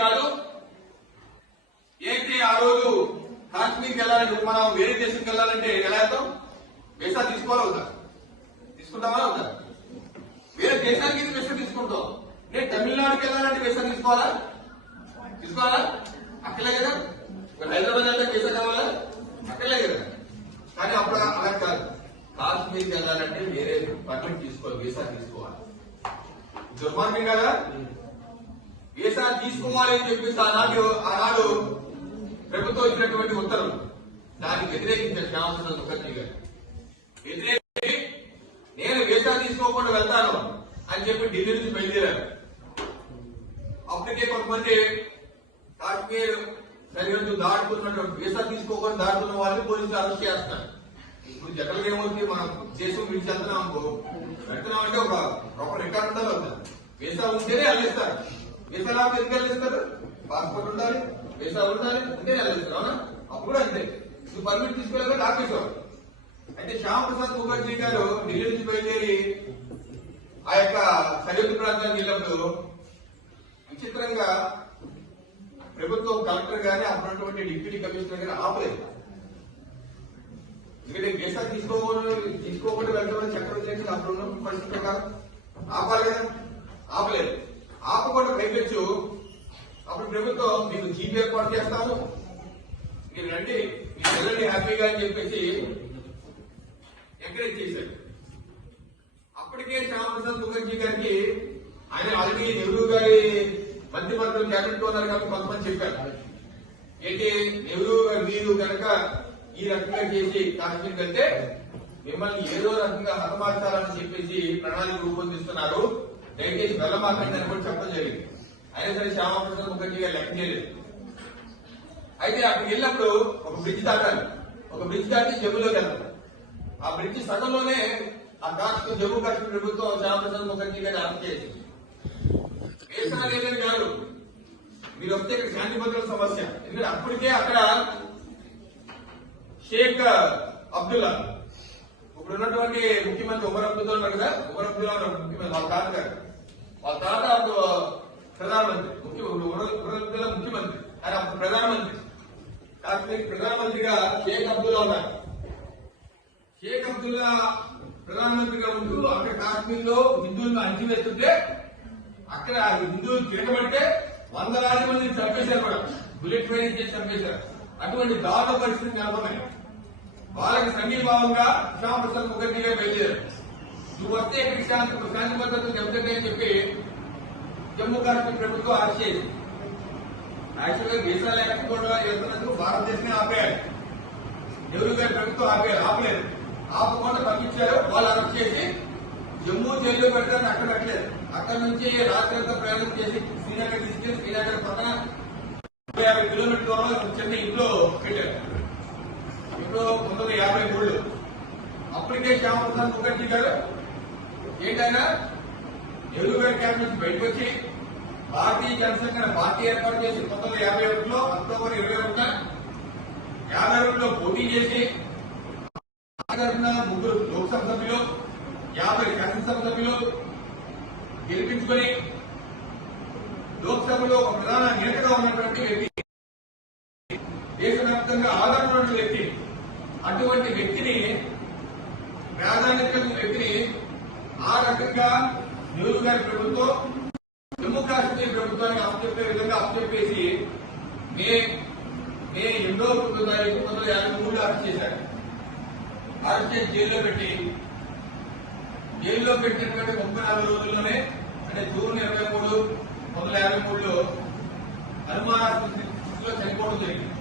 కాదు. ఏంటి ఆ రోజు కాశ్మీర్కి వెళ్ళాలంటే మనం వేరే దేశంకి వెళ్ళాలంటే ఎలా వెళ్తాం? వీసా తీసుకోవాలా తీసుకుంటామా అవుతా వేరే దేశానికి ఇది వీసా తీసుకుంటాం? నేను తమిళనాడుకి వెళ్ళాలంటే వీసా తీసుకోవాలా? తీసుకోవాలా? అక్కలే కదా. హైదరాబాద్ వెళ్తే వీసా కావాలా? అక్కలే కదా. కానీ అప్పుడు అలా కాదు. కాశ్మీర్కి వెళ్ళాలంటే వేరే పర్మిట్ తీసుకోవాలి వీసా తీసుకోవాలి. దుర్మార్గం కదా? వీసా తీసుకోవాలి అని చెప్పేసి ఆనాడు ఆనాడు ప్రభుత్వం ఇచ్చినటువంటి ఉత్తర్వులు. దానికి వ్యతిరేకించారు శ్యామసుందర్ ముఖర్జీ గారు. వ్యతిరేకించి నేను వీసా తీసుకోకుండా వెళ్తాను అని చెప్పి ఢిల్లీ నుంచి బయలుదేరారు. అప్పటికే కొంతమంది కాశ్మీర్ సరిహద్దు దాటుతున్నటువంటి వీసా తీసుకోకుండా దాటుతున్న వాళ్ళని పోలీసులు అరెస్ట్ చేస్తారు ఇప్పుడు జనరల్ ఏమవుతుంది? మనం దేశం విడిచి వెళ్తున్నాం అనుకో వెళ్తున్నాం అంటే ఒక ప్రాపర్ రికార్డ్ ఉండాలి వీసా ఉంటేనే వెళ్ళిస్తారు వీసా లేకపోతే ఎందుకు వెళ్ళిస్తారు పాస్పోర్ట్ ఉండాలి వీసా ఉండాలి ఉంటేనే వెళ్ళిస్తారు అవునా? అప్పుడు అంతే. నువ్వు పర్మిట్ తీసుకోలేదు ఆపేసావు అయితే శ్యామ ప్రసాద్ ముఖర్జీ గారు ఢిల్లీ నుంచి బయలుదేరి ఆ యొక్క సరిహద్దు ప్రాంతానికి వెళ్ళినప్పుడు విచిత్రంగా ప్రభుత్వం కలెక్టర్ గాని అప్పుడున్నటువంటి డిప్యూటీ కమిషనర్ గాని ఆపలేదు. ఎందుకంటే వీసా తీసుకోకుండా తీసుకోకుండా వెళ్ళడం చక్రం చేసి అప్పుడు ఉన్న పరిస్థితి ప్రకారం ఆపాలి కదా? ఆపలేదు. ఆపకుండా ప్రయత్నించు. అప్పుడు ప్రభుత్వం మీకు జీపీ ఏర్పాటు చేస్తాము. మీరు రండి మీ పిల్లల్ని హ్యాపీగా అని చెప్పేసి ఎంకరేజ్ చేశారు. అప్పటికే శ్యామప్రసాద్ ముఖర్జీ గారికి ఆయన ఆల్రెడీ నెహ్రూ గారి మంత్రివర్గం క్యాబినెట్ ఉన్నారు కాబట్టి కొంతమంది చెప్పారు. ఏంటి నెహ్రూ గారు మీరు కనుక ఈ రకంగా చేసి కాశ్మీర్ కంటే మిమ్మల్ని ఏదో రకంగా హతమార్చాలని చెప్పేసి ప్రణాళిక రూపొందిస్తున్నారు. దయచేసి వెళ్ళమాకండి అని కూడా చెప్పడం జరిగింది. అయినా సరే శ్యామప్రసాద్ ముఖర్జీ గారు లెక్క చేయలేదు. అయితే అక్కడికి వెళ్ళినప్పుడు ఒక బ్రిడ్జ్ దాటాలి. ఒక బ్రిడ్జ్ దాటి జమ్ములోకి వెళ్ళాలి. ఆ బ్రిడ్జ్ సగంలోనే ఆ కాస్ట్ జమ్మూ కాశ్మీర్ ప్రభుత్వం శ్యామప్రసాద్ ముఖర్జీ గారిని అరెస్ట్ చేసింది. వేసా లేదని కాదు. మీరు వస్తే ఇక్కడ శాంతి భద్రత సమస్య. ఎందుకంటే అప్పటికే అక్కడ షేక్ అబ్దుల్లా ఇప్పుడు ఉన్నటువంటి ముఖ్యమంత్రి ఉమర్ అబ్దుల్లా ఉన్నారు కదా ఉమర్ అబ్దుల్లా ముఖ్యమంత్రి వాళ్ళ తాత గారు. వాళ్ళ తాత అప్పుడు ప్రధానమంత్రి ముఖ్య ఉమర్ ముఖ్యమంత్రి. ఆయన అప్పుడు ప్రధానమంత్రి. కాశ్మీర్ ప్రధానమంత్రిగా షేక్ అబ్దుల్లా ఉన్నారు. షేక్ అబ్దుల్లా ప్రధానమంత్రిగా ఉంటూ అక్కడ కాశ్మీర్లో హిందువులను అణిచివేస్తుంటే అక్కడ ఆ హిందువులు తిరగబడితే వందలాది మందిని చంపేశారు కూడా. బుల్లెట్ ట్రైన్ చేసి చంపేశారు. అటువంటి దారుణ పరిస్థితి నెలకొన్నాయి వాళ్ళకి సమీభావంగా శ్యామప్రసాద్ ముఖర్జీగా బయలుదేరారు. నువ్వు వస్తే ఇక్కడికి శాంతి శాంతి భద్రతలు చెబుతుందని చెప్పి జమ్మూ కాశ్మీర్ ప్రభుత్వం అరెస్ట్ చేసింది యాక్చువల్గా వీసా లేకపోవడం వెళ్తున్నందుకు భారతదేశమే ఆపేయాలి. నెహ్రూ గారి ప్రభుత్వం ఆపేయాలి. ఆపలేదు. ఆపకుండా పంపించారు వాళ్ళు అరెస్ట్ చేసి జమ్మూ జైల్లో పెట్టారని అక్కడ పెట్టలేదు అక్కడ నుంచి రాత్రి అంతా ప్రయాణం చేసి శ్రీనగర్ తీసుకెళ్ళి శ్రీనగర్ పక్కన ముప్పై యాభై కిలోమీటర్ దూరంలో ఒక చిన్న ఇంట్లో పెట్టారు ఇంట్లో పంతొమ్మిది లేదు. యాభై మూడు అప్పటికే శ్యామప్రసాద్ ముఖర్జీ గారు ఏంటైనా నెహ్రూ గారి క్యాంప్ నుంచి బయటకు వచ్చి భారతీయ జనసంఘ పార్టీ ఏర్పాటు చేసి పంతొమ్మిది యాభై ఒకటిలో అక్టోబర్ ఇరవై ఒకటిన యాభై ఒకటిలో పోటీ చేసి ముగ్గురు లోక్సభ సభ్యులు యాభై శాసనసభ సభ్యులు గెలిపించుకొని లోక్సభలో ఒక ప్రధాన నేతగా ఉన్నటువంటి వ్యక్తి దేశవ్యాప్తంగా ఆదరణ వ్యక్తి అటువంటి వ్యక్తిని ప్రాధాన్యత కలిగిన వ్యక్తిని ఆ రకంగా నెహ్రూ గారి ప్రభుత్వం జమ్మూ కాశ్మీర్ ప్రభుత్వానికి అప్పచెప్పే విధంగా అప్పచెప్పేసి మే మే ఎనిమిదో తొమ్మిదో తారీఖు పంతొమ్మిది వందల యాభై మూడులో అరెస్ట్ చేశారు. అరెస్ట్ చేసి జైల్లో పెట్టి జైల్లో పెట్టినటువంటి ముప్పై నాలుగు రోజుల్లోనే అంటే జూన్ ఇరవై మూడు పంతొమ్మిది వందల యాభై మూడులో అనుమానాస్పద స్థితిలో చనిపోవడం జరిగింది.